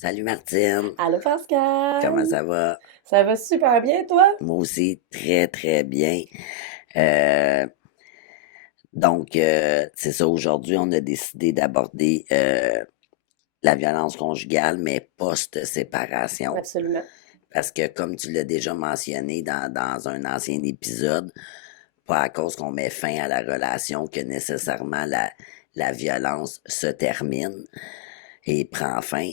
Salut Martine, Allô comment Pascal, ça va? ça va super bien toi? Moi aussi, très très bien. Euh, c'est ça, aujourd'hui, on a décidé d'aborder la violence conjugale, mais post-séparation. Absolument, Parce que comme tu l'as déjà mentionné dans un ancien épisode, pas à cause qu'on met fin à la relation que nécessairement la violence se termine et prend fin.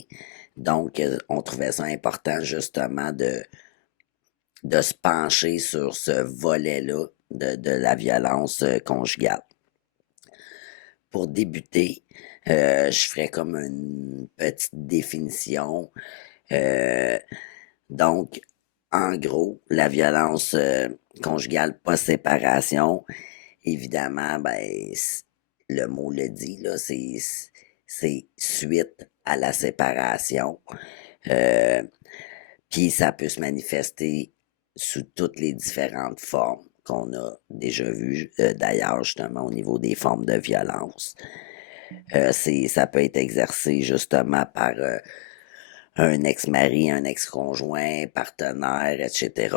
Donc, on trouvait ça important justement de se pencher sur ce volet-là de la violence conjugale. Pour débuter, je ferai comme une petite définition. Euh, donc, en gros, la violence conjugale post-séparation, évidemment, le mot le dit, là, c'est suite à la séparation. Euh, Puis ça peut se manifester sous toutes les différentes formes qu'on a déjà vues, d'ailleurs, justement, au niveau des formes de violence. Ça peut être exercé justement par un ex-mari, un ex-conjoint, partenaire, etc.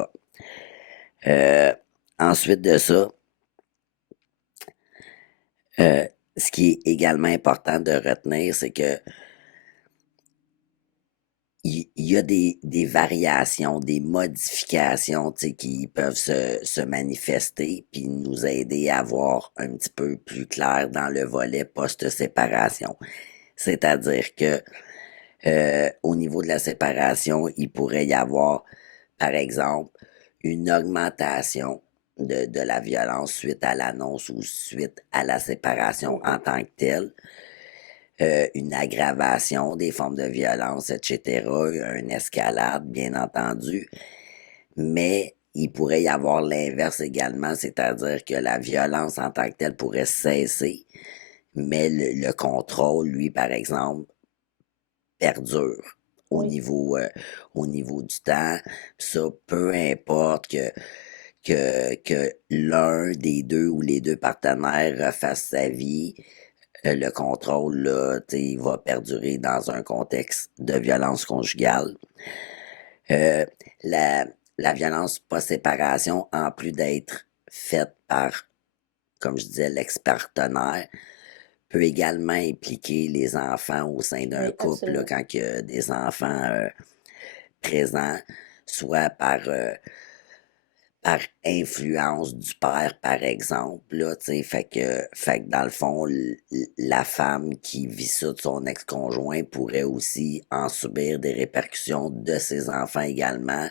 Euh, Ensuite de ça, euh, ce qui est également important de retenir, c'est que il y a des variations, des modifications, tu sais, qui peuvent se manifester puis nous aider à voir un petit peu plus clair dans le volet post-séparation. C'est-à-dire que au niveau de la séparation, il pourrait y avoir, par exemple, une augmentation de la violence suite à l'annonce ou suite à la séparation en tant que telle, une aggravation des formes de violence, etc., une escalade, bien entendu, mais il pourrait y avoir l'inverse également, c'est-à-dire que la violence en tant que telle pourrait cesser, mais le contrôle, lui, par exemple, perdure oui, au niveau du temps. Ça, peu importe que l'un des deux ou les deux partenaires refasse sa vie, le contrôle, là, il va perdurer dans un contexte de violence conjugale. Euh, la, la violence post-séparation, en plus d'être faite par, comme je disais, l'ex-partenaire, peut également impliquer les enfants au sein d'un oui, couple, là, absolument. quand il y a des enfants présents, soit par influence du père, par exemple, là, tu sais, fait que dans le fond, la femme qui vit ça de son ex-conjoint pourrait aussi en subir des répercussions de ses enfants également,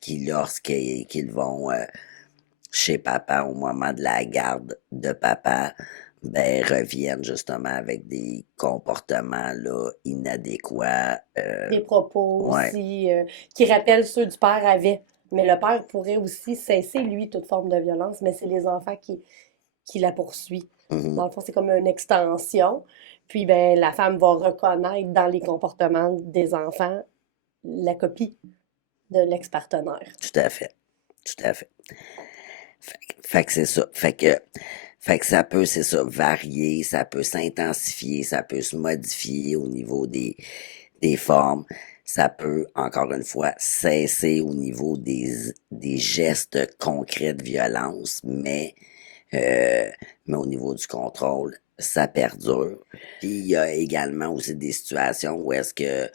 qui, qu'ils vont chez papa au moment de la garde de papa, ben, reviennent justement avec des comportements là, inadéquats. Des propos Ouais. aussi qui rappellent ceux du père avait. Mais le père pourrait aussi cesser, lui, toute forme de violence, mais c'est les enfants qui la poursuivent. Mhm. Dans le fond, c'est comme une extension. Puis, ben, la femme va reconnaître dans les comportements des enfants la copie de l'ex-partenaire. Tout à fait. Tout à fait. Fait que c'est ça. Fait que ça peut, c'est ça, varier, ça peut s'intensifier, ça peut se modifier au niveau des formes. Ça peut, encore une fois, cesser au niveau des gestes concrets de violence, euh, mais au niveau du contrôle, ça perdure. Puis il y a également aussi des situations où est-ce que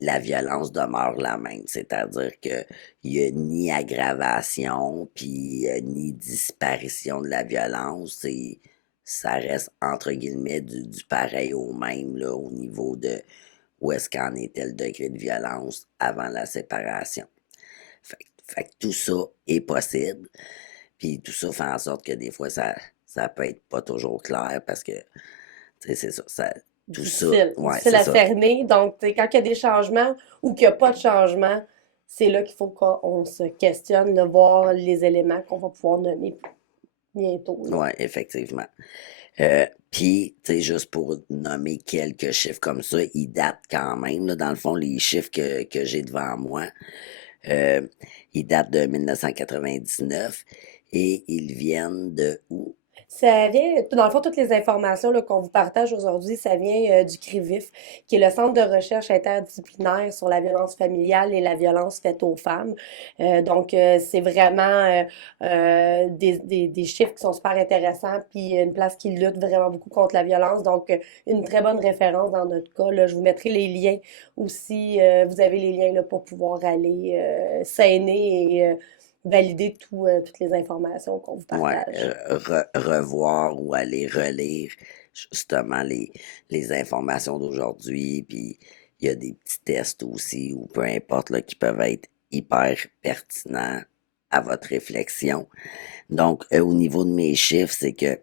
la violence demeure la même, c'est-à-dire que il y a ni aggravation, puis ni disparition de la violence, et ça reste entre guillemets du pareil au même là, au niveau de où est-ce qu'en était le degré de violence avant la séparation. Fait, fait que tout ça est possible, puis tout ça fait en sorte que des fois ça peut être pas toujours clair parce que tu sais, c'est ça, tout ça, Difficile, ouais, difficile c'est à ça. cerner. Donc, quand il y a des changements ou qu'il n'y a pas de changement, c'est là qu'il faut qu'on se questionne, de voir les éléments qu'on va pouvoir nommer bientôt, là. Ouais, effectivement. Puis, tu sais, juste pour nommer quelques chiffres comme ça, ils datent quand même, là, dans le fond, les chiffres que j'ai devant moi, euh, ils datent de 1999 et ils viennent de où? Ça vient, dans le fond, toutes les informations là, qu'on vous partage aujourd'hui, ça vient du CRIVIF, qui est le Centre de recherche interdisciplinaire sur la violence familiale et la violence faite aux femmes. C'est vraiment des chiffres qui sont super intéressants, puis une place qui lutte vraiment beaucoup contre la violence. Une très bonne référence dans notre cas. Là, je vous mettrai les liens aussi. Vous avez les liens là, pour pouvoir aller s'aîner et valider toutes les informations qu'on vous Ouais, partage. revoir ou aller relire justement les informations d'aujourd'hui, puis il y a des petits tests aussi, ou peu importe, là, qui peuvent être hyper pertinents à votre réflexion. Donc, au niveau de mes chiffres, c'est que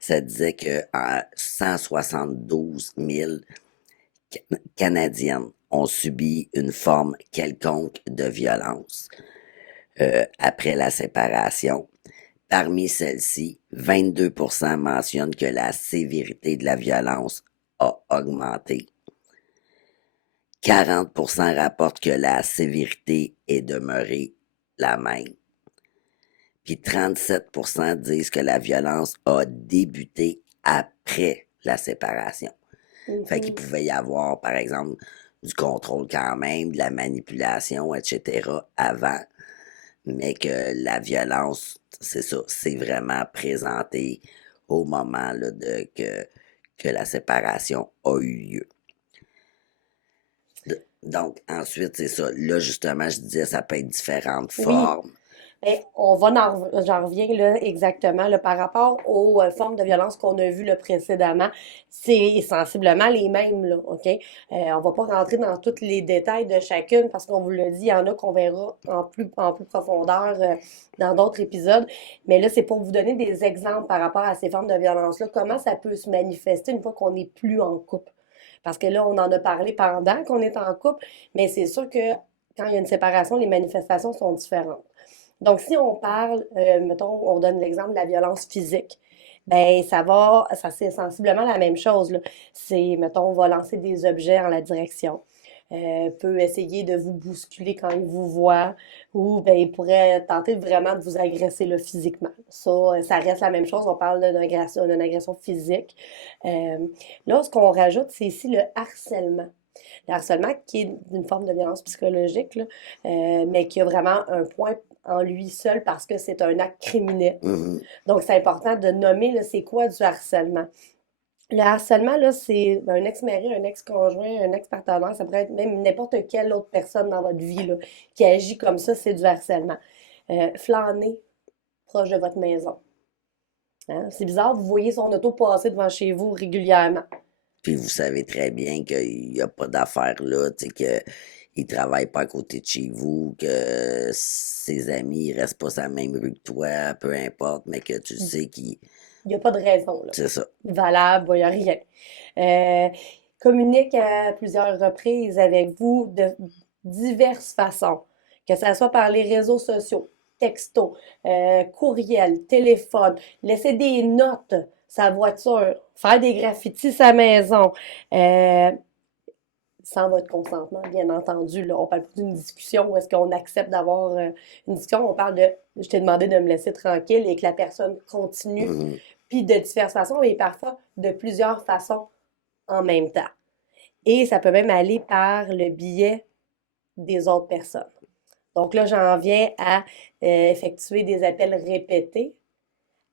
ça disait que 172 000 Canadiennes ont subi une forme quelconque de violence après la séparation. Parmi celles-ci, 22% mentionnent que la sévérité de la violence a augmenté. 40% rapportent que la sévérité est demeurée la même. Puis 37% disent que la violence a débuté après la séparation. Fait qu'il Mhm. pouvait y avoir, par exemple, du contrôle quand même, de la manipulation, etc. avant, mais que la violence, c'est ça, c'est vraiment présenté au moment là, que la séparation a eu lieu. Donc, ensuite, c'est ça. Là, justement, je disais, ça peut être différentes Oui, formes. ben, j'en reviens là exactement là, par rapport aux formes de violence qu'on a vues là, précédemment, c'est sensiblement les mêmes là, ok? On va pas rentrer dans tous les détails de chacune parce qu'on vous l'a dit, il y en a qu'on verra en plus profondeur dans d'autres épisodes, mais là c'est pour vous donner des exemples par rapport à ces formes de violence là, comment ça peut se manifester une fois qu'on n'est plus en couple. Parce que là, on en a parlé pendant qu'on est en couple, mais c'est sûr que quand il y a une séparation, les manifestations sont différentes. Donc, si on parle, mettons, on donne l'exemple de la violence physique, ben ça c'est sensiblement la même chose, là. C'est, mettons, on va lancer des objets en la direction, peut essayer de vous bousculer quand il vous voit, ou ben, il pourrait tenter vraiment de vous agresser là, physiquement. Ça reste la même chose, on parle d'une agression physique. Euh, Là, ce qu'on rajoute, c'est ici le harcèlement. Le harcèlement qui est une forme de violence psychologique, là, mais qui a vraiment un point en lui seul parce que c'est un acte criminel. Mhm. Donc, c'est important de nommer là, c'est quoi du harcèlement. Le harcèlement, là, c'est un ex-mari, un ex-conjoint, un ex-partenaire, ça pourrait être même n'importe quelle autre personne dans votre vie là, qui agit comme ça, c'est du harcèlement. Flâner proche de votre maison. Hein? C'est bizarre, vous voyez son auto passer devant chez vous régulièrement. Puis vous savez très bien qu'il n'y a pas d'affaire là, tu sais, qu'il ne travaille pas à côté de chez vous, que ses amis ne restent pas sur la même rue que toi, peu importe, mais que tu sais qu'il. Il n'y a pas de raison, là. C'est ça. Valable, il n'y a rien. Euh, Communique à plusieurs reprises avec vous de diverses façons, que ce soit par les réseaux sociaux, texto, courriel, téléphone, laisser des notes sa voiture, faire des graffitis sa maison, euh, sans votre consentement, bien entendu. Là. On parle plus d'une discussion où est-ce qu'on accepte d'avoir une discussion. On parle de je t'ai demandé de me laisser tranquille et que la personne continue, Mhm. puis de diverses façons, mais parfois de plusieurs façons en même temps. Et ça peut même aller par le biais des autres personnes. Donc là, j'en viens à effectuer des appels répétés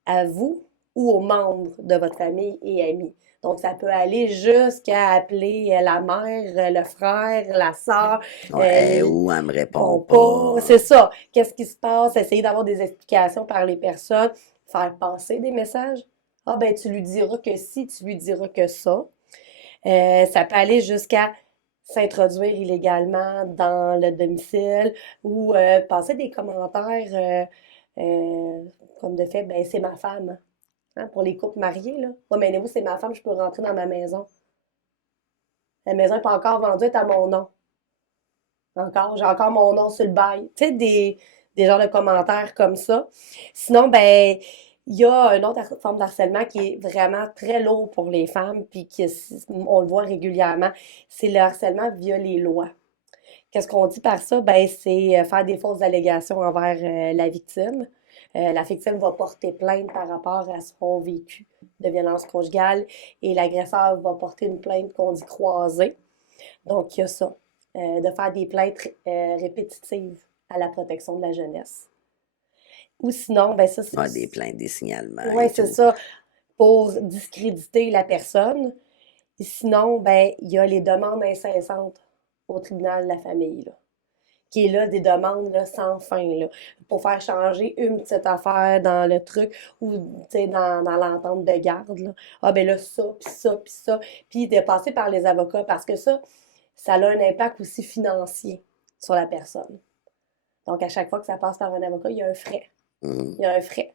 à vous ou aux membres de votre famille et amis. Donc, ça peut aller jusqu'à appeler la mère, le frère, la sœur, Ouais, euh, où elle me répond répond pas. pas. C'est ça. Qu'est-ce qui se passe? Essayer d'avoir des explications par les personnes, faire passer des messages. Ah ben, tu lui diras que si, tu lui diras que ça. Ça peut aller jusqu'à s'introduire illégalement dans le domicile ou passer des commentaires comme de fait, ben c'est ma femme. Hein, pour les couples mariés, là. Ouais, mais vous, c'est ma femme, je peux rentrer dans ma maison. La maison n'est pas encore vendue, elle est à mon nom. Encore, j'ai encore mon nom sur le bail. Tu sais, des genres de commentaires comme ça. Sinon, ben, il y a une autre forme d'harcèlement qui est vraiment très lourd pour les femmes, puis on le voit régulièrement. C'est le harcèlement via les lois. Qu'est-ce qu'on dit par ça? Ben, c'est faire des fausses allégations envers la victime. La victime va porter plainte par rapport à son vécu de violence conjugale et l'agresseur va porter une plainte qu'on dit croisée. Donc, il y a ça, de faire des plaintes répétitives à la protection de la jeunesse. Ou sinon, ben ça, Ouais, des plaintes, des signalements ouais, et c'est tout. ça, pour discréditer la personne. Et sinon, ben, il y a les demandes incessantes au tribunal de la famille, là, qui est là des demandes là, sans fin, là, pour faire changer une petite affaire dans le truc ou dans l'entente de garde. Là. Ah ben là, ça, puis ça, puis ça. Puis de passer par les avocats parce que ça a un impact aussi financier sur la personne. Donc, à chaque fois que ça passe par un avocat, il y a un frais. Mhm. Il y a un frais.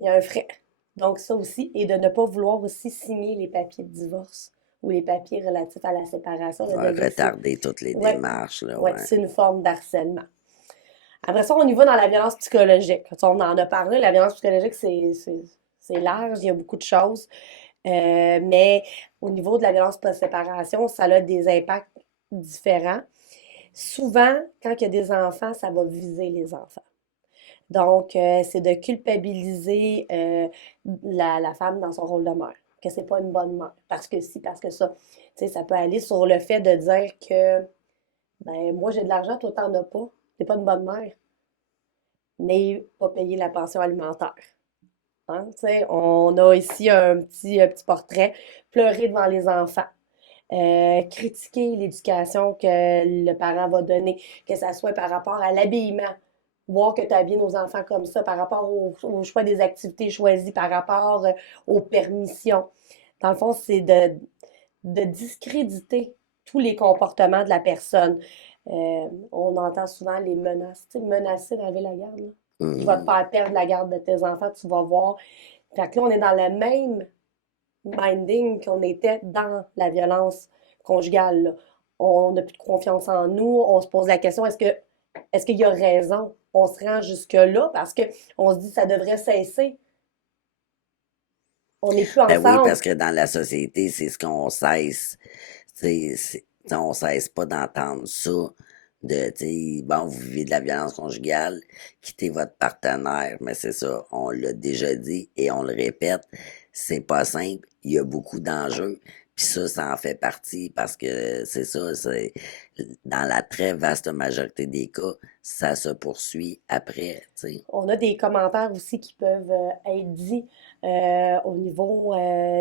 Il y a un frais. Donc, ça aussi, et de ne pas vouloir aussi signer les papiers de divorce ou les papiers relatifs à la séparation, là, Ouais, de laisser. retarder toutes les Ouais, démarches, là, ouais, ouais. c'est une forme d'harcèlement. Après ça, on y va dans la violence psychologique. Tu sais, on en a parlé, la violence psychologique, c'est large, il y a beaucoup de choses. Mais au niveau de la violence post-séparation, ça a des impacts différents. Souvent, quand il y a des enfants, ça va viser les enfants. Donc, c'est de culpabiliser la femme dans son rôle de mère, que c'est pas une bonne mère, parce que si, parce que ça. Tu sais, ça peut aller sur le fait de dire que, ben, moi j'ai de l'argent, toi t'en as pas, t'es pas une bonne mère, mais pas payer la pension alimentaire. Hein? Tu sais, on a ici un petit portrait, pleurer devant les enfants. Critiquer l'éducation que le parent va donner, que ça soit par rapport à l'habillement, voir que tu habilles nos enfants comme ça, par rapport au choix des activités choisies, par rapport aux permissions. Dans le fond, c'est de discréditer tous les comportements de la personne. On entend souvent les menaces, tu sais, menacer d'enlever la garde, là. Je vais te Mhm. faire perdre la garde de tes enfants, tu vas voir. Fait que là, on est dans le même minding qu'on était dans la violence conjugale, là. On n'a plus de confiance en nous, on se pose la question, est-ce qu'il y a raison? On se rend jusque-là parce qu'on se dit que ça devrait cesser. On n'est plus Ben oui, ensemble. parce que dans la société, c'est ce qu'on cesse. T'sais, on cesse pas d'entendre ça. Bon, vous vivez de la violence conjugale, quittez votre partenaire, mais c'est ça, on l'a déjà dit et on le répète, c'est pas simple, il y a beaucoup d'enjeux, puis ça en fait partie parce que c'est ça, c'est dans la très vaste majorité des cas, ça se poursuit après, tu sais. On a des commentaires aussi qui peuvent être dits au niveau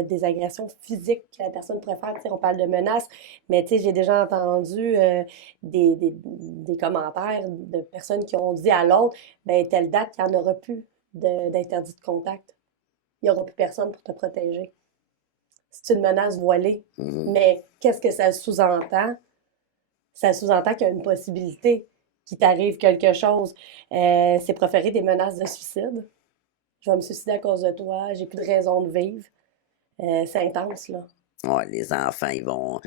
des agressions physiques que la personne préfère. Tu sais, on parle de menaces, mais tu sais, j'ai déjà entendu des commentaires de personnes qui ont dit à l'autre, ben telle date, il n'y en aura plus d'interdit de contact. Il n'y aura plus personne pour te protéger. C'est une menace voilée. Mhm. Mais qu'est-ce que ça sous-entend? Ça sous-entend qu'il y a une possibilité qu'il t'arrive quelque chose. C'est proférer des menaces de suicide. Je vais me suicider à cause de toi, j'ai plus de raison de vivre. C'est intense, là. Ouais, les enfants, ils vont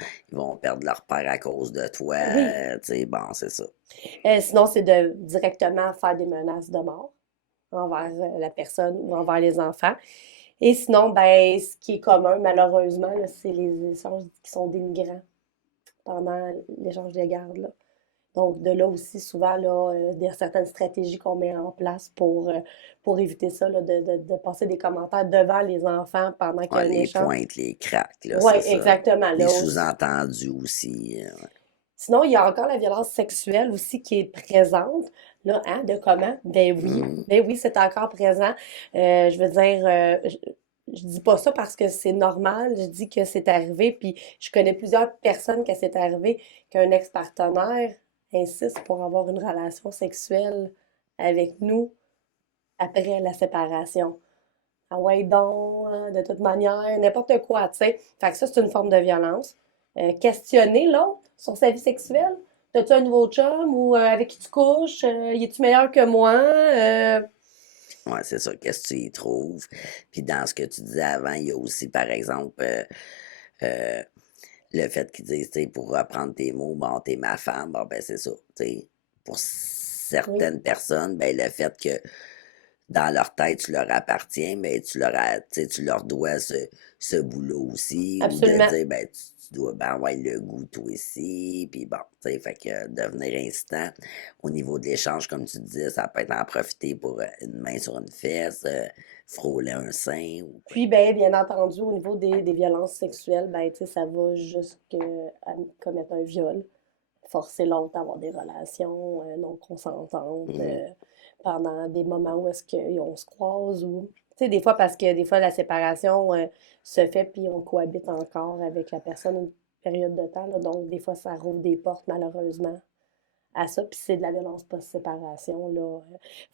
perdre leur père à cause de toi, Oui. bon, c'est ça. Sinon, c'est de directement faire des menaces de mort envers la personne ou envers les enfants. Et sinon, ben, ce qui est commun, malheureusement, là, c'est les échanges qui sont dénigrants pendant l'échange de garde, là. Donc, de là aussi, souvent, là, il y a certaines stratégies qu'on met en place pour éviter ça, là, de passer des commentaires devant les enfants pendant qu'il y Ouais, a un les échange. pointes, les cracks, là, Oui, c'est ça. exactement. Les Là, sous-entendus aussi. Ouais. sinon, il y a encore la violence sexuelle aussi qui est présente. Là, hein, de comment? Mhm. Ben oui, c'est encore présent. Je veux dire, je dis pas ça parce que c'est normal, je dis que c'est arrivé, puis je connais plusieurs personnes que c'est arrivé qu'un ex-partenaire insiste pour avoir une relation sexuelle avec nous après la séparation. Ah ouais, donc, hein, de toute manière, n'importe quoi, tu sais. Fait que ça, c'est une forme de violence. Questionner l'autre sur sa vie sexuelle. T'as-tu un nouveau chum ou avec qui tu couches? Y es-tu meilleur que moi? Ouais, c'est ça, qu'est-ce que tu y trouves? Puis dans ce que tu disais avant, il y a aussi, par exemple, euh, le fait qu'ils disent, tu sais, pour reprendre tes mots, bon, t'es ma femme, bon, ben c'est ça, tu sais. Pour Oui, certaines personnes, ben le fait que dans leur tête, tu leur appartiens, mais tu leur dois ce boulot aussi, ou de absolument. dire, ben, tu dois ben ouais le goût toi aussi, puis bon, tu sais, fait que devenir incitant au niveau de l'échange, comme tu disais, ça peut être en profiter pour une main sur une fesse, frôler un sein ou quoi. Puis, ben, bien entendu, au niveau des violences sexuelles, ben, tu sais, ça va jusqu'à commettre un viol, forcer l'autre à avoir des relations non consentantes Mhm. pendant des moments où est-ce qu'on se croise ou, tu sais, des fois, parce que des fois, la séparation se fait puis on cohabite encore avec la personne une période de temps, là. Donc, des fois, ça rouvre des portes, malheureusement, à ça. Puis c'est de la violence post-séparation, là,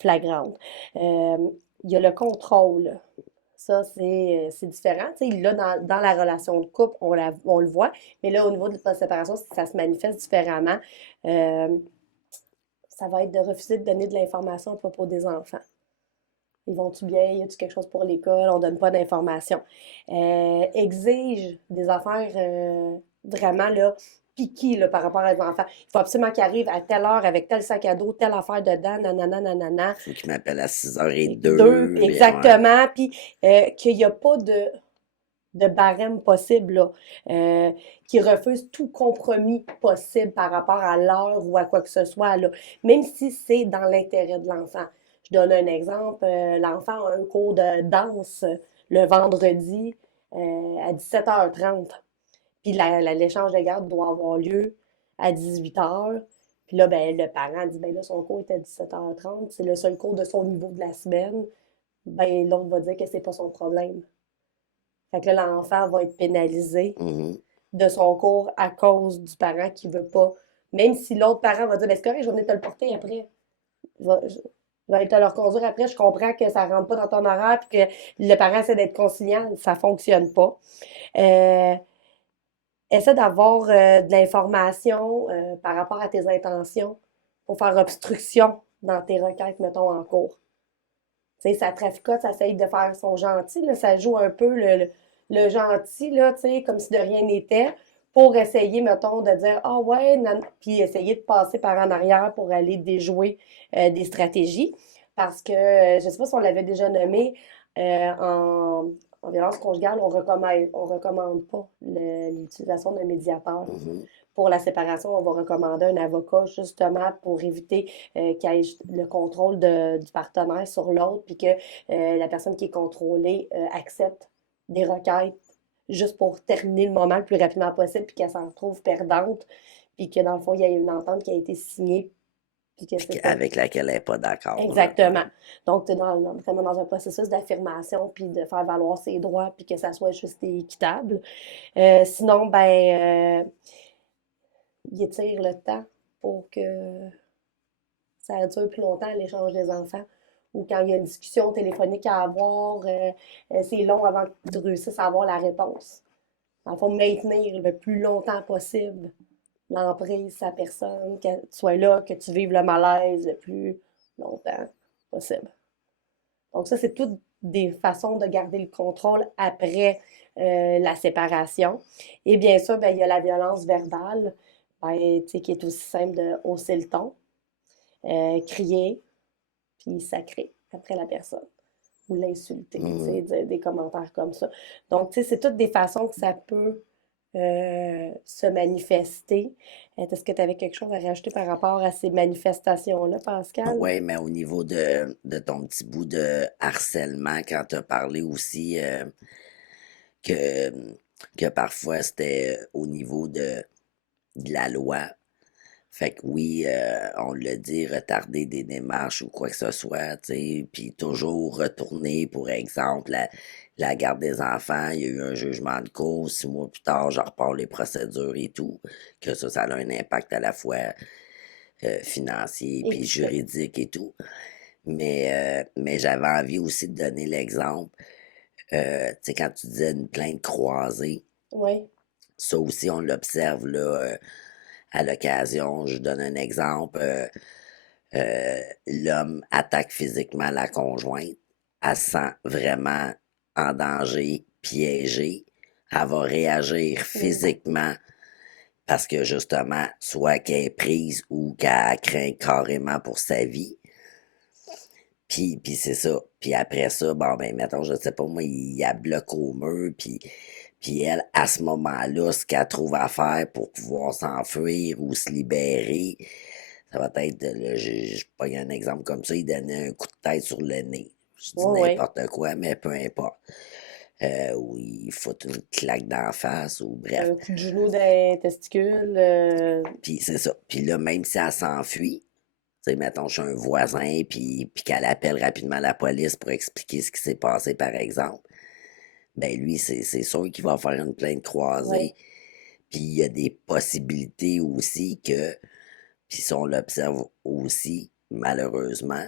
flagrante. Euh, il y a le contrôle. Ça, c'est différent. Tu sais, là, dans la relation de couple, on le voit, mais là, au niveau de la séparation, ça se manifeste différemment. Euh, ça va être de refuser de donner de l'information à propos des enfants. Ils vont-tu bien? Y a-tu quelque chose pour l'école? On donne pas d'informations. Exige des affaires vraiment là, piquées là, par rapport aux enfants. Il faut absolument qu'ils arrivent à telle heure avec tel sac à dos, telle affaire dedans, nanana, nanana. Faut qu'il m'appelle à 6h02, Deux, ouais. exactement. Puis qu'il n'y a pas de barème possible, là, qui refuse tout compromis possible par rapport à l'heure ou à quoi que ce soit, là, même si c'est dans l'intérêt de l'enfant. Je donne un exemple, l'enfant a un cours de danse le vendredi à 17h30, puis l'échange de garde doit avoir lieu à 18h. Puis là, ben, le parent dit, ben là, son cours est à 17h30, c'est le seul cours de son niveau de la semaine. Ben, l'autre va dire que c'est pas son problème. Fait que là, l'enfant va être pénalisé Mhm. de son cours à cause du parent qui veut pas. Même si l'autre parent va dire, ben c'est correct, je vais venir te le porter après. Je vais aller te le reconduire après. Je comprends que ça rentre pas dans ton horaire puis que le parent essaie d'être conciliant. Ça fonctionne pas. Euh, essaie d'avoir de l'information par rapport à tes intentions pour faire obstruction dans tes requêtes, mettons, en cours. Tu sais, ça traficote, ça essaye de faire son gentil, là, ça joue un peu le gentil, là, tu sais, comme si de rien n'était, pour essayer, mettons, de dire, ah ouais, puis essayer de passer par en arrière pour aller déjouer des stratégies. Parce que, je ne sais pas si on l'avait déjà nommé, en violence conjugale, on recommande pas l'utilisation d'un médiateur. Mhm. Pour la séparation, on va recommander un avocat justement pour éviter qu'il y ait le contrôle du partenaire sur l'autre, puis que la personne qui est contrôlée accepte des requêtes juste pour terminer le moment le plus rapidement possible, puis qu'elle s'en retrouve perdante, puis que dans le fond, il y a une entente qui a été signée, puis que Puis c'est ça. avec laquelle elle n'est pas d'accord, là. Exactement. Donc, tu es vraiment dans un processus d'affirmation, puis de faire valoir ses droits, puis que ça soit juste et équitable. Sinon, ben, il étire le temps pour que ça dure plus longtemps, l'échange des enfants. Ou quand il y a une discussion téléphonique à avoir, c'est long avant que tu réussisses à avoir la réponse. Il faut maintenir le plus longtemps possible l'emprise, sa personne, que tu sois là, que tu vives le malaise le plus longtemps possible. Donc ça, c'est toutes des façons de garder le contrôle après la séparation. Et bien sûr, ben, il y a la violence verbale, ben, qui est aussi simple de hausser le ton, crier, puis sacrer après la personne, ou l'insulter, Mhm. dire des commentaires comme ça. Donc, c'est toutes des façons que ça peut se manifester. Est-ce que tu avais quelque chose à rajouter par rapport à ces manifestations-là, Pascal? Ouais, mais au niveau de ton petit bout de harcèlement, quand tu as parlé aussi que, que parfois c'était au niveau de la loi. Fait que oui, on l'a dit, retarder des démarches ou quoi que ce soit, tu sais, puis toujours retourner, pour exemple, la garde des enfants, il y a eu un jugement de cause, 6 mois plus tard, je repars les procédures et tout, que ça a un impact à la fois financier puis Équité. juridique et tout. Mais j'avais envie aussi de donner l'exemple, tu sais, quand tu disais une plainte croisée, Oui. ça aussi, on l'observe là, à l'occasion. Je donne un exemple. L'homme attaque physiquement la conjointe. Elle se sent vraiment en danger, piégée. Elle va réagir Mm. physiquement parce que justement, soit qu'elle est prise ou qu'elle craint carrément pour sa vie. Puis c'est ça. Puis après ça, bon, ben, mettons, je sais pas, moi, il y a bloc au mur, puis Puis elle, à ce moment-là, ce qu'elle trouve à faire pour pouvoir s'enfuir ou se libérer, ça va être, là, je pogne un exemple comme ça, il donnait un coup de tête sur le nez. Je dis Oui, oui. n'importe quoi, mais peu importe. Ou il faut une claque d'en face, ou bref. Un coup de genou dans les testicules. Puis c'est ça. Puis là, même si elle s'enfuit, tu sais, mettons, je suis un voisin, puis qu'elle appelle rapidement la police pour expliquer ce qui s'est passé, par exemple, ben lui, c'est sûr qu'il va faire une plainte Oui, croisée. Puis il y a des possibilités aussi que, puis ça on l'observe aussi, malheureusement,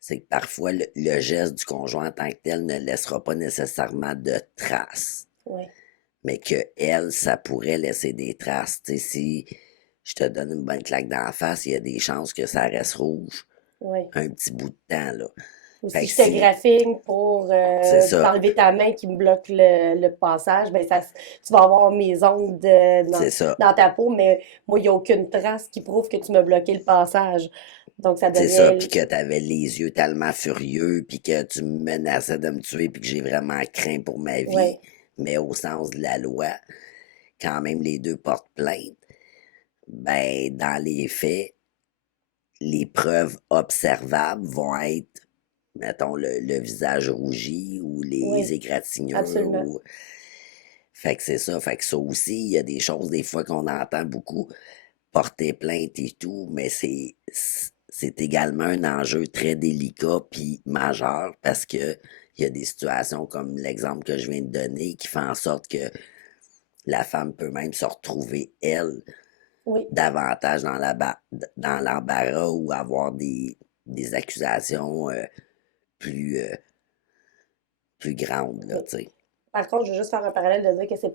c'est que parfois le geste du conjoint en tant que tel ne laissera pas nécessairement de traces, oui, mais que elle, ça pourrait laisser des traces. Tu sais, si je te donne une bonne claque d'en face, il y a des chances que ça reste rouge oui. un petit bout de temps, là. Ou Fait si que je te si, graphine pour c'est ça, t'enlever ta main qui me bloque le passage, ben ça, tu vas avoir mes ongles c'est ça. dans ta peau, mais moi, il n'y a aucune trace qui prouve que tu m'as bloqué le passage. Donc, ça C'est ça, puis devient... que t'avais les yeux tellement furieux, puis que tu me menaçais de me tuer, puis que j'ai vraiment craint pour ma vie, Oui, mais au sens de la loi, quand même les deux portent plainte, ben, dans les faits, les preuves observables vont être, mettons, le visage rougi ou les oui, égratignures absolument. ou... Fait que c'est ça, fait que ça aussi, il y a des choses des fois qu'on entend beaucoup, porter plainte et tout, mais c'est également un enjeu très délicat puis majeur parce que il y a des situations comme l'exemple que je viens de donner qui fait en sorte que la femme peut même se retrouver, elle, Oui, davantage dans l'embarras ou avoir des accusations plus, plus grandes, là, oui. tu sais. Par contre, je veux juste faire un parallèle de dire que c'est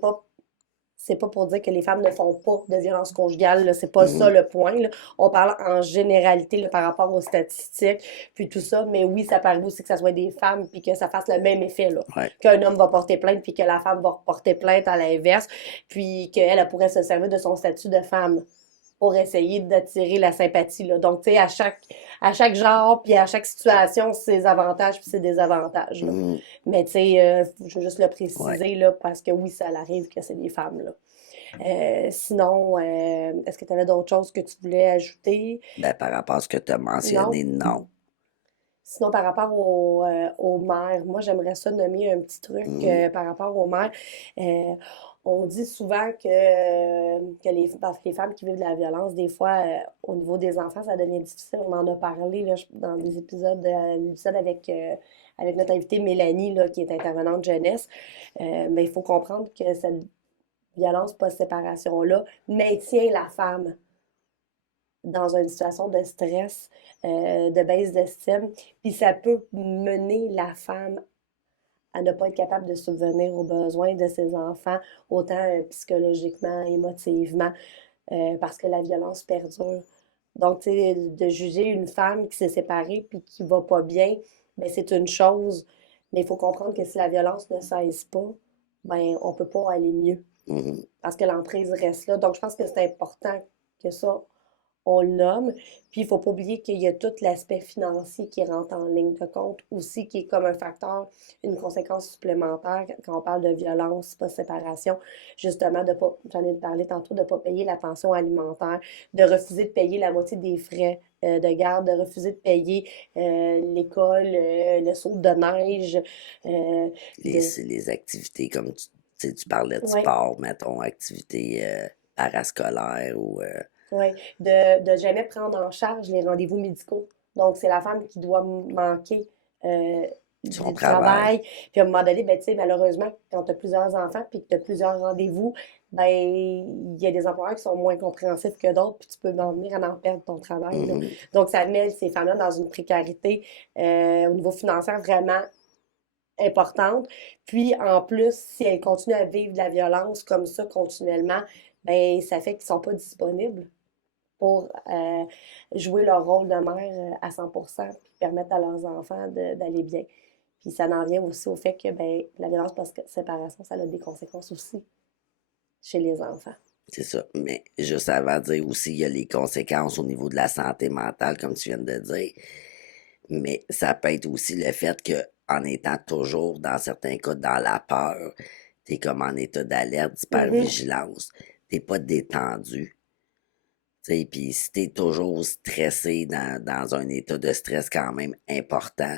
pas pour dire que les femmes ne font pas de violence conjugale, là, c'est pas ça Mhm, le point, là. On parle en généralité là, par rapport aux statistiques, puis tout ça, mais oui, ça paraît aussi que ça soit des femmes, puis que ça fasse le même effet, là. ouais. Qu'un homme va porter plainte, puis que la femme va porter plainte à l'inverse, puis qu'elle elle pourrait se servir de son statut de femme pour essayer d'attirer la sympathie, là. Donc, tu sais, à chaque genre, puis à chaque situation, ses avantages puis ses désavantages, là. Mhm, Mais, tu sais, je veux juste le ouais. préciser, là, parce que oui, ça arrive que c'est des femmes, là. Sinon, est-ce que tu avais d'autres choses que tu voulais ajouter? Ben, par rapport à ce que tu as Non? mentionné, non. Sinon, par rapport aux mères, moi, j'aimerais ça nommer un petit truc Mhm, par rapport aux mères. Euh, on dit souvent que parce que les femmes qui vivent de la violence, des fois, au niveau des enfants, ça devient difficile. On en a parlé là, dans des épisodes, l'épisode avec notre invitée Mélanie, là, qui est intervenante jeunesse. Mais il faut comprendre que cette violence post-séparation-là maintient la femme dans une situation de stress, de baisse d'estime, puis ça peut mener la femme à ne pas être capable de subvenir aux besoins de ses enfants, autant psychologiquement, émotivement, parce que la violence perdure. Donc, tu sais, de juger une femme qui s'est séparée puis qui va pas bien, ben c'est une chose, mais il faut comprendre que si la violence ne cesse pas, ben on peut pas aller mieux mhm. parce que l'emprise reste là. Donc, je pense que c'est important que ça, on le nomme. Puis, il ne faut pas oublier qu'il y a tout l'aspect financier qui rentre en ligne de compte aussi, qui est comme un facteur, une conséquence supplémentaire quand on parle de violence post-séparation. Justement, de pas, j'en ai parlé tantôt, de ne pas payer la pension alimentaire, de refuser de payer la moitié des frais de garde, de refuser de payer l'école, le saut de neige. euh, Les, de... les activités comme tu sais, tu parlais de Ouais, sport, mettons, activités parascolaires ou oui, de jamais prendre en charge les rendez-vous médicaux. Donc, c'est la femme qui doit manquer son du travail. travail. Puis à un moment donné, ben, tu sais, malheureusement, quand tu as plusieurs enfants puis que tu as plusieurs rendez-vous, ben, il y a des employeurs qui sont moins compréhensifs que d'autres, puis tu peux en venir à en perdre ton travail, là. Mhm, Donc, ça met ces femmes-là dans une précarité au niveau financier vraiment importante. Puis, en plus, si elles continuent à vivre de la violence comme ça continuellement, ben, ça fait qu'ils ne sont pas disponibles pour jouer leur rôle de mère à 100% puis permettre à leurs enfants d'aller bien. Puis ça en vient aussi au fait que ben, la violence post-séparation, ça a des conséquences aussi chez les enfants. c'est ça. Mais juste avant de dire aussi, il y a les conséquences au niveau de la santé mentale, comme tu viens de dire. Mais ça peut être aussi le fait que, en étant toujours, dans certains cas, dans la peur, t'es comme en état d'alerte, Mhm. d'hypervigilance, t'es pas détendu. Puis si t'es toujours stressé dans un état de stress quand même important,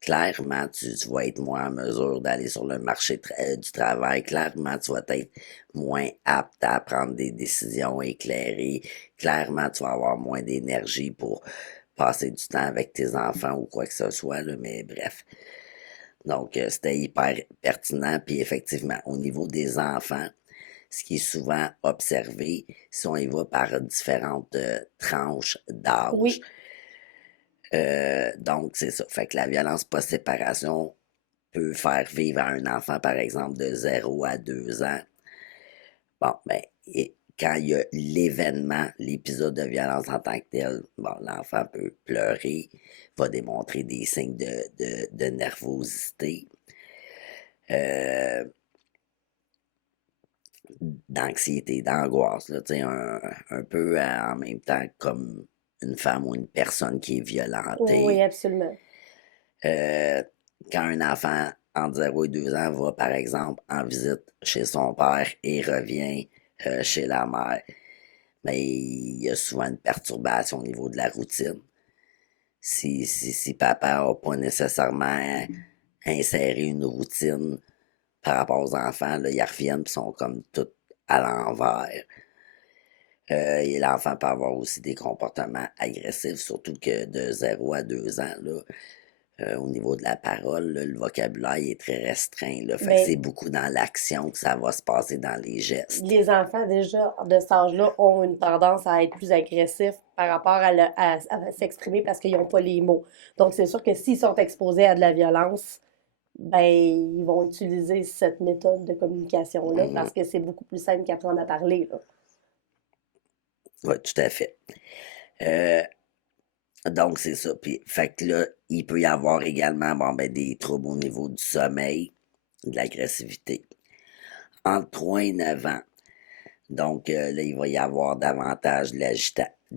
clairement, tu vas être moins en mesure d'aller sur le marché du travail. Clairement, tu vas être moins apte à prendre des décisions éclairées. Clairement, tu vas avoir moins d'énergie pour passer du temps avec tes enfants ou quoi que ce soit, là, mais bref. Donc, c'était hyper pertinent. Puis effectivement, au niveau des enfants, ce qui est souvent observé, si on y va par différentes tranches d'âge, Oui, donc c'est ça. Fait que la violence post-séparation peut faire vivre à un enfant, par exemple, de 0 à 2 ans. Bon, ben, et quand il y a l'événement, l'épisode de violence en tant que tel, bon, l'enfant peut pleurer, va démontrer des signes de nervosité, euh, d'anxiété, d'angoisse, là, tu sais, un peu en même temps comme une femme ou une personne qui est oui, violentée. absolument. Euh, Quand un enfant entre 0 et 2 ans va, par exemple, en visite chez son père et revient chez la mère, mais il y a souvent une perturbation au niveau de la routine. Si papa n'a pas nécessairement inséré une routine par rapport aux enfants, là, ils reviennent et sont comme tout à l'envers. Et l'enfant peut avoir aussi des comportements agressifs, surtout que de 0 à 2 ans, là, au niveau de la parole, là, le vocabulaire est très restreint. Là, fait que Ben, c'est beaucoup dans l'action que ça va se passer dans les gestes. les enfants, déjà, de cet âge-là, ont une tendance à être plus agressifs par rapport à s'exprimer parce qu'ils n'ont pas les mots. Donc, c'est sûr que s'ils sont exposés à de la violence, ben, ils vont utiliser cette méthode de communication-là Mhm. parce que c'est beaucoup plus simple qu'apprendre à parler, là. Oui, tout à fait. Euh, donc, c'est ça. Puis, fait que là, il peut y avoir également bon, ben, des troubles au niveau du sommeil, de l'agressivité. Entre 3 et 9 ans, donc là, il va y avoir davantage de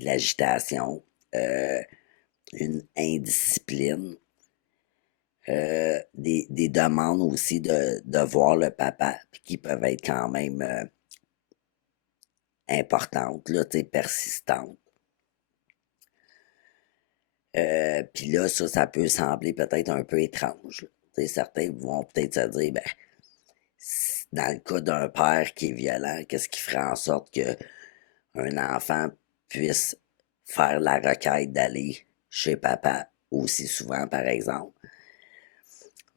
l'agitation, euh, une indiscipline, des demandes aussi de voir le papa, puis qui peuvent être quand même importantes, là, tu sais, persistantes. Puis là, ça peut sembler peut-être un peu étrange, là. Tu sais, certains vont peut-être se dire, ben, dans le cas d'un père qui est violent, qu'est-ce qui ferait en sorte que un enfant puisse faire la requête d'aller chez papa aussi souvent, par exemple?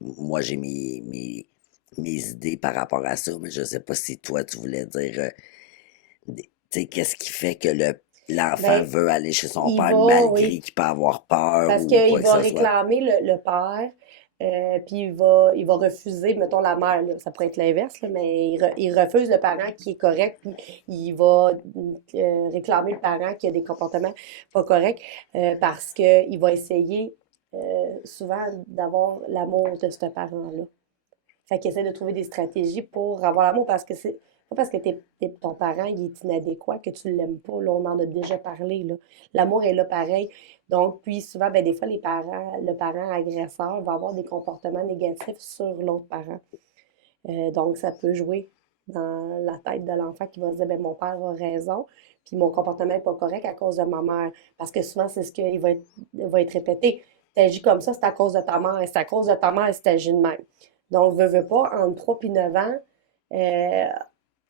Moi, j'ai mes idées par rapport à ça, mais je sais pas si toi, tu voulais dire, tu sais, qu'est-ce qui fait que l'enfant Ben, veut aller chez son il père va, malgré oui, qu'il peut avoir peur parce ou qu'il quoi que va ce soit? réclamer le père, puis il va refuser, mettons la mère, là, ça pourrait être l'inverse, là, mais il refuse le parent qui est correct, puis il va réclamer le parent qui a des comportements pas corrects, parce qu'il va essayer souvent d'avoir l'amour de ce parent-là. Fait qu'il essaie de trouver des stratégies pour avoir l'amour parce que c'est pas parce que ton parent il est inadéquat que tu l'aimes pas. Là, on en a déjà parlé. Là. L'amour est là pareil. Donc, puis souvent, ben, des fois, le parent agresseur va avoir des comportements négatifs sur l'autre parent. Donc, ça peut jouer dans la tête de l'enfant qui va se dire, ben, mon père a raison, puis mon comportement n'est pas correct à cause de ma mère. Parce que souvent, c'est ce qui va être répété. T'agis comme ça, c'est à cause de ta mère. C'est à cause de ta mère si t'agis de même. Donc, veux pas, entre 3 et 9 ans, euh,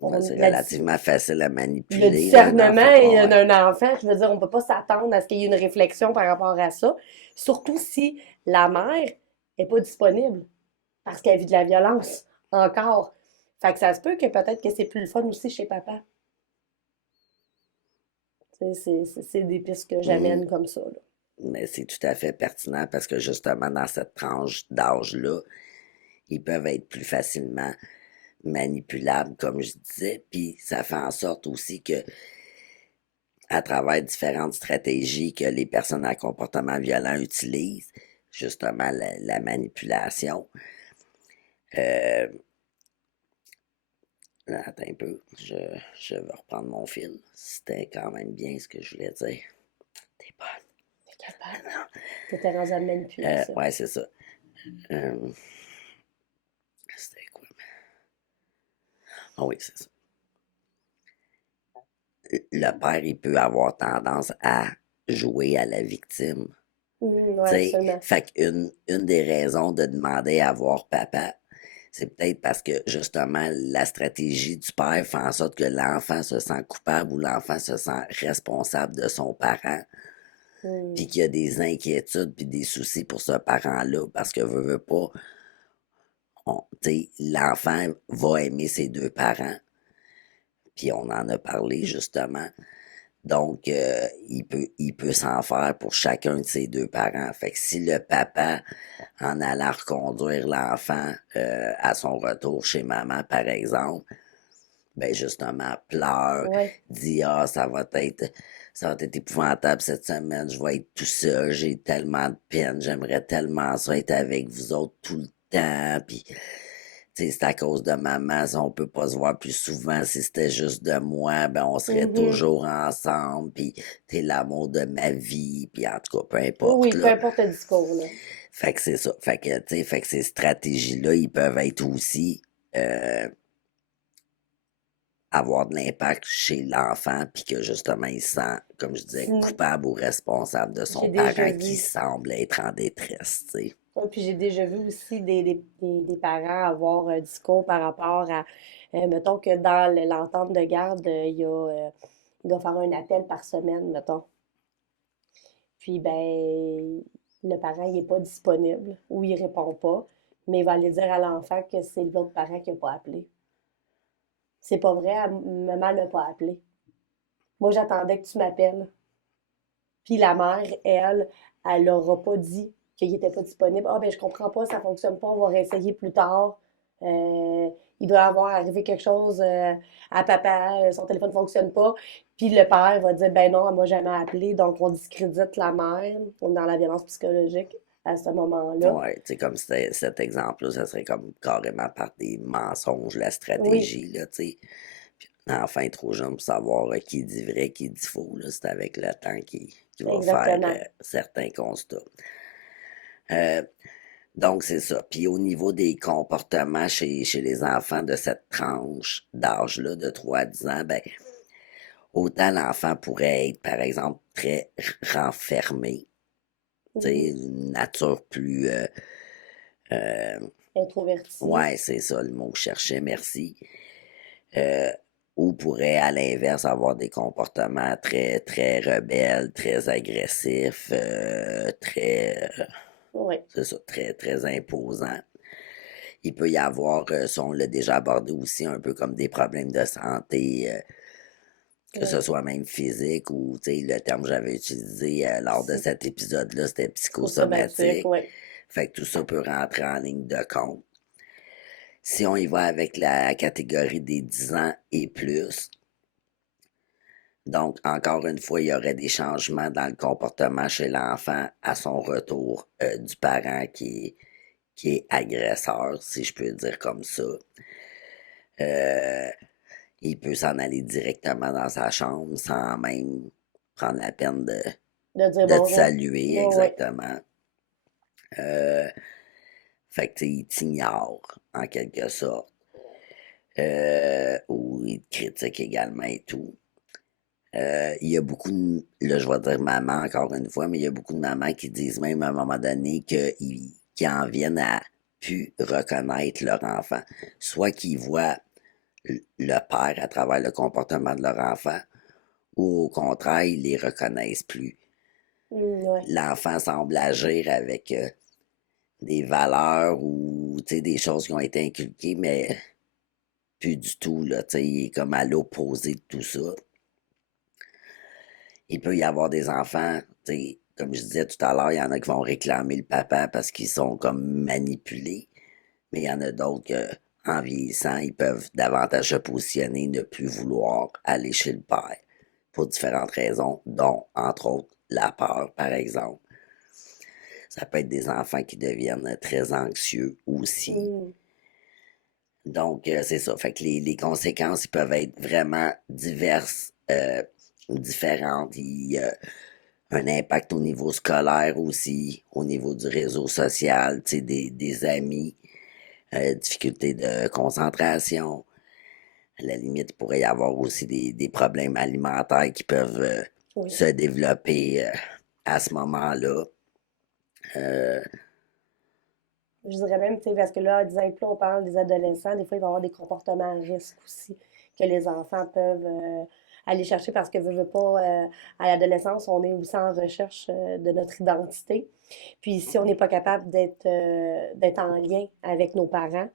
Ouais, on, c'est la, relativement facile à le manipuler, là, un discernement enfant. Ouais, ouais. d'un enfant, je veux dire, on ne peut pas s'attendre à ce qu'il y ait une réflexion par rapport à ça. Surtout si la mère n'est pas disponible parce qu'elle vit de la violence encore. Fait que ça se peut que peut-être que c'est plus le fun aussi chez papa. C'est des pistes que Mhm. j'amène comme ça, là. Mais c'est tout à fait pertinent parce que justement, dans cette tranche d'âge-là, ils peuvent être plus facilement manipulables, comme je disais. Puis ça fait en sorte aussi que, à travers différentes stratégies que les personnes à comportement violent utilisent, justement la manipulation. Euh, Attends un peu, je vais reprendre mon fil. C'était quand même bien ce que je voulais dire. T'es T'es capable. bonne. T'étais rendu à la manipulation. Ouais, c'est ça. Euh, C'était quoi? Ah oui, c'est ça. Le père, il peut avoir tendance à jouer à la victime. Oui, Tu sais, absolument. fait qu'une des raisons de demander à voir papa, c'est peut-être parce que justement la stratégie du père fait en sorte que l'enfant se sent coupable ou l'enfant se sent responsable de son parent, puis Mm. qu'il y a des inquiétudes puis des soucis pour ce parent-là parce que veut pas, tu sais, l'enfant va aimer ses deux parents, puis on en a parlé justement. Donc, il peut s'en faire pour chacun de ses deux parents. Fait que si le papa, en allant reconduire l'enfant à son retour chez maman, par exemple, ben justement, pleure, Ouais. dit ah, ça va être épouvantable cette semaine, je vais être tout seul, j'ai tellement de peine, j'aimerais tellement ça être avec vous autres tout le temps, puis tu sais, c'est à cause de maman, si on peut pas se voir plus souvent, si c'était juste de moi, ben on serait Mhm. toujours ensemble, puis t'es l'amour de ma vie, puis en tout cas, peu Oui, importe, oui, peu là. importe le discours, là. Fait que c'est ça. Fait que, tu sais, fait que ces stratégies-là, ils peuvent être aussi euh, avoir de l'impact chez l'enfant, puis que justement, il se sent, comme je disais, Si- coupable ou responsable de J'ai son déjà parent qui vu. semble être en détresse, tu sais. Ouais, puis j'ai déjà vu aussi des parents avoir un discours par rapport à, mettons que dans l'entente de garde, il doit faire un appel par semaine, mettons. Puis, ben, le parent, il n'est pas disponible ou il répond pas, mais il va aller dire à l'enfant que c'est l'autre parent qui n'a pas appelé. C'est pas vrai, maman n'a pas appelé. Moi, j'attendais que tu m'appelles. Puis la mère, elle n'aura pas dit qu'il n'était pas disponible. Ah, ben, je comprends pas, ça fonctionne pas, on va réessayer plus tard. Il doit avoir arrivé quelque chose à papa, son téléphone ne fonctionne pas. Puis le père va dire, ben non, elle m'a jamais appelé. Donc, on discrédite la mère. On est dans la violence psychologique à ce moment-là. Ouais, tu sais, comme cet exemple-là, ça serait comme carrément par des mensonges, la Oui, stratégie, là, tu sais. Puis l'enfant est trop jeune pour savoir qui dit vrai, qui dit faux, là. C'est avec le temps qu'il va faire exactement. certains constats. Euh, Donc, c'est ça. Puis au niveau des comportements chez les enfants de cette tranche d'âge-là, de 3 à 10 ans, ben, autant l'enfant pourrait être, par exemple, très renfermé, tu sais, Mhm. une nature plus... euh, Introverti. ouais, c'est ça le mot que je cherchais, merci. Euh, ou pourrait, à l'inverse, avoir des comportements très, très rebelles, très agressifs, très... Oui, c'est ça, très, très imposants. Il peut y avoir, ça on l'a déjà abordé aussi, un peu comme des problèmes de santé, que ce oui. soit même physique ou, tu sais, le terme que j'avais utilisé lors de cet épisode-là, c'était Psychosomatique, psychosomatique. oui. Fait que tout ça peut rentrer en ligne de compte. Si on y va avec la catégorie des 10 ans et plus, donc encore une fois, il y aurait des changements dans le comportement chez l'enfant à son retour du parent qui est agresseur, si je peux dire comme ça. Euh, Il peut s'en aller directement dans sa chambre sans même prendre la peine De dire de te bonjour. saluer Oui, oui. exactement. Euh, Fait que tu sais, il t'ignore en quelque sorte. Ou il te critique également et tout. Il y a beaucoup de, là je vais dire maman encore une fois, mais il y a beaucoup de mamans qui disent même à un moment donné qu'ils en viennent à plus reconnaître leur enfant. Soit qu'ils voient le père à travers le comportement de leur enfant, ou au contraire, ils les reconnaissent plus. Ouais. L'enfant semble agir avec des valeurs ou des choses qui ont été inculquées, mais plus du tout. Là, il est comme à l'opposé de tout ça. Il peut y avoir des enfants, comme je disais tout à l'heure, il y en a qui vont réclamer le papa parce qu'ils sont comme manipulés, mais il y en a d'autres que, en vieillissant, ils peuvent davantage se positionner, ne plus vouloir aller chez le père pour différentes raisons, dont, entre autres, la peur, par exemple. Ça peut être des enfants qui deviennent très anxieux aussi. Mm. Donc, c'est ça. Fait que les conséquences, ils peuvent être vraiment diverses ou différentes. Il y a un impact au niveau scolaire aussi, au niveau du réseau social, des amis, difficultés de concentration, À la limite, il pourrait y avoir aussi des problèmes alimentaires qui peuvent Oui. se développer à ce moment-là. Euh, Je dirais même, tu sais, parce que là, à 10 ans et plus, on parle des adolescents, des fois, il va y avoir des comportements à risque aussi que les enfants peuvent aller chercher parce que, veut pas, à l'adolescence, on est aussi en recherche de notre identité. Puis, si on n'est pas capable d'être en lien avec nos parents,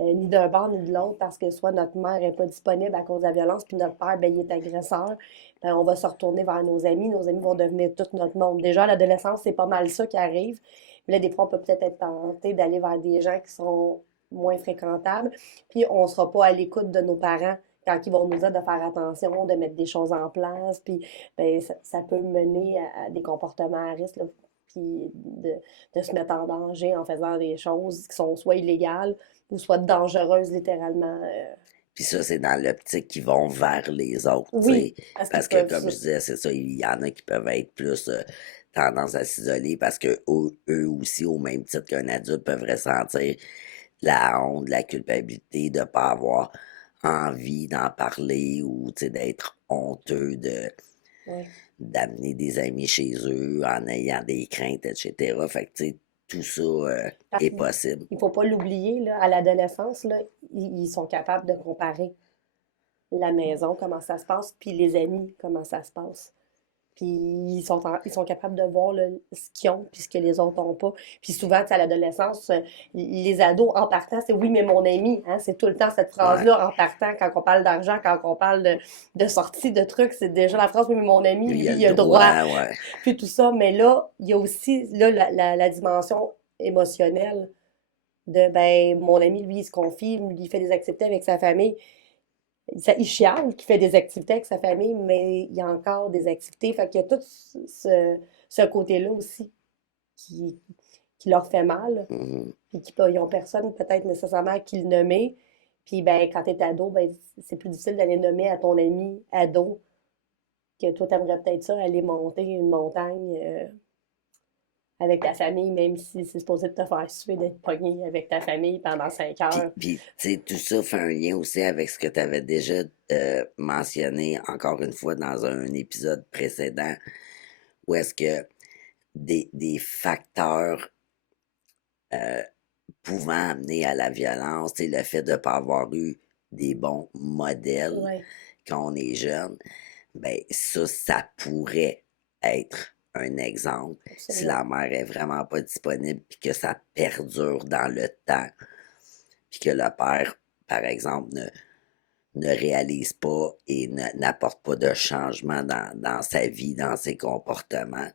ni d'un bord ni de l'autre, parce que soit notre mère n'est pas disponible à cause de la violence, puis notre père, ben, il est agresseur, ben, on va se retourner vers nos amis vont devenir tout notre monde. Déjà, à l'adolescence, c'est pas mal ça qui arrive. Mais là, des fois, on peut peut-être être tenté d'aller vers des gens qui sont moins fréquentables, puis on ne sera pas à l'écoute de nos parents quand ils vont nous dire de faire attention, de mettre des choses en place, puis ben, ça peut mener à des comportements à risque, là, puis de se mettre en danger en faisant des choses qui sont soit illégales ou soit dangereuses littéralement. Puis ça, c'est dans l'optique qu'ils vont vers les autres, tu Oui, sais. parce qu'ils Parce que, peuvent comme je disais, c'est ça, il y en a qui peuvent être plus tendance à s'isoler parce que eux aussi, au même titre qu'un adulte, peuvent ressentir la honte, la culpabilité de ne pas avoir envie d'en parler ou, tu sais, d'être honteux oui. d'amener des amis chez eux en ayant des craintes, etc. Fait que, tu sais, tout ça Parce est qu'il possible. ne faut pas l'oublier, là, à l'adolescence, là, ils sont capables de comparer la maison, comment ça se passe, puis les amis, comment ça se passe. Puis ils sont capables de voir là, ce qu'ils ont, puis ce que les autres n'ont pas. Puis souvent, tu sais, à l'adolescence, les ados, en partant, c'est oui, mais mon ami, hein, c'est tout le temps cette Ouais. phrase-là, en partant, quand on parle d'argent, quand on parle de sortie, de trucs, c'est déjà la phrase, oui, mais mon ami, Lui, il lui, a le il a droit, droit, ouais. puis tout ça. Mais là, il y a aussi là, la dimension émotionnelle de, ben, mon ami, lui, il se confie, lui, il fait des activités avec sa famille. Il chiale qu'il fait des activités avec sa famille, mais il y a encore des activités. Fait qu'il y a tout ce côté-là aussi qui, qui leur fait mal, Mhm. puis qu'ils n'ont personne peut-être nécessairement à qui le nommer. Puis ben, quand tu es ado, ben, c'est plus difficile d'aller nommer à ton ami ado que toi, tu aimerais peut-être ça, aller monter une montagne avec ta famille, même si c'est supposé te faire suer d'être pogné avec ta famille pendant 5 heures. Puis, tu sais, tout ça fait un lien aussi avec ce que tu avais déjà mentionné encore une fois dans un épisode précédent, où est-ce que des facteurs euh, pouvant amener à la violence, tu sais, le fait de ne pas avoir eu des bons modèles Ouais, quand on est jeune, ben ça pourrait être un exemple si absolument. la mère est vraiment pas disponible puis que ça perdure dans le temps puis que le père, par exemple, ne réalise pas et n'apporte pas de changement dans sa vie, dans ses comportements.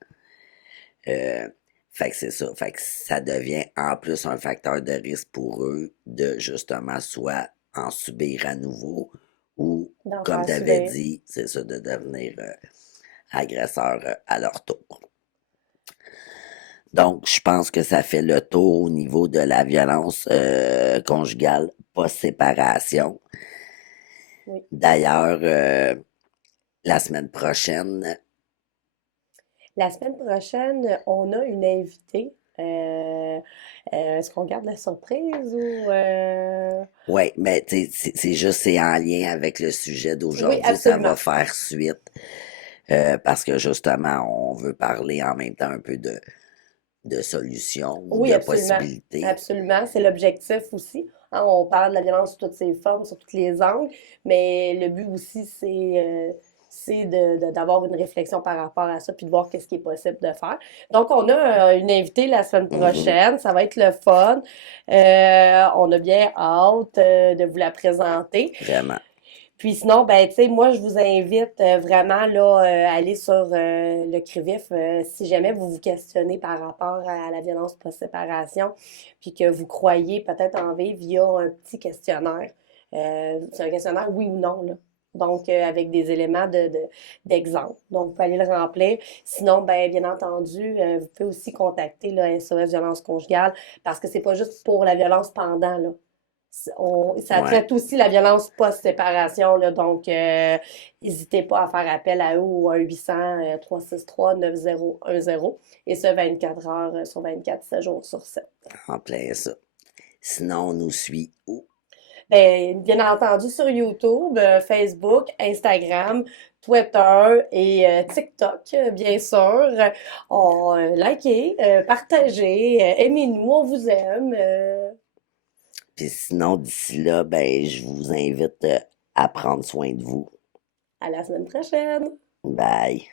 Euh, fait que c'est ça. Fait que ça devient en plus un facteur de risque pour eux de justement soit en subir à nouveau ou, D'en comme faire tu avais subir. dit, c'est ça, de devenir agresseur à leur tour. Donc, je pense que ça fait le tour au niveau de la violence conjugale post-séparation. Oui. D'ailleurs, la semaine prochaine, La semaine prochaine, on a une invitée. Est-ce qu'on garde la surprise ou... ouais, mais tu sais, c'est juste, c'est en lien avec le sujet Oui, d'aujourd'hui, ça va absolument. faire suite, parce que justement, on veut parler en même temps un peu de solutions ou Oui, de absolument. possibilités. Absolument. C'est l'objectif aussi. Hein, on parle de la violence sous toutes ses formes, sur tous les angles, mais le but aussi, c'est d'avoir une réflexion par rapport à ça, puis de voir qu'est-ce qui est possible de faire. Donc, on a une invitée la semaine Mhm, prochaine. Ça va être le fun. On a bien hâte de vous la présenter. vraiment. Puis sinon, ben, tu sais, moi, je vous invite vraiment là, à aller sur le CRIVIF si jamais vous vous questionnez par rapport à la violence post-séparation, puis que vous croyez peut-être en vivre via un petit questionnaire. C'est un questionnaire oui ou non, là. Donc, avec des éléments d'exemple. Donc, vous pouvez aller le remplir. Sinon, ben, bien entendu, vous pouvez aussi contacter le SOS Violence Conjugale parce que c'est pas juste pour la violence pendant, là. Ça Ouais, traite aussi la violence post-séparation, là, donc n'hésitez pas à faire appel à eux au 1-800-363-9010 et ce 24 heures sur 24, 7 jours sur 7. en plein ça. Sinon, on nous suit où? Bien entendu sur YouTube, Facebook, Instagram, Twitter et TikTok, bien sûr. Likez, partagez, aimez-nous, on vous aime. Puis sinon, d'ici là, ben, je vous invite à prendre soin de vous. À la semaine prochaine! Bye.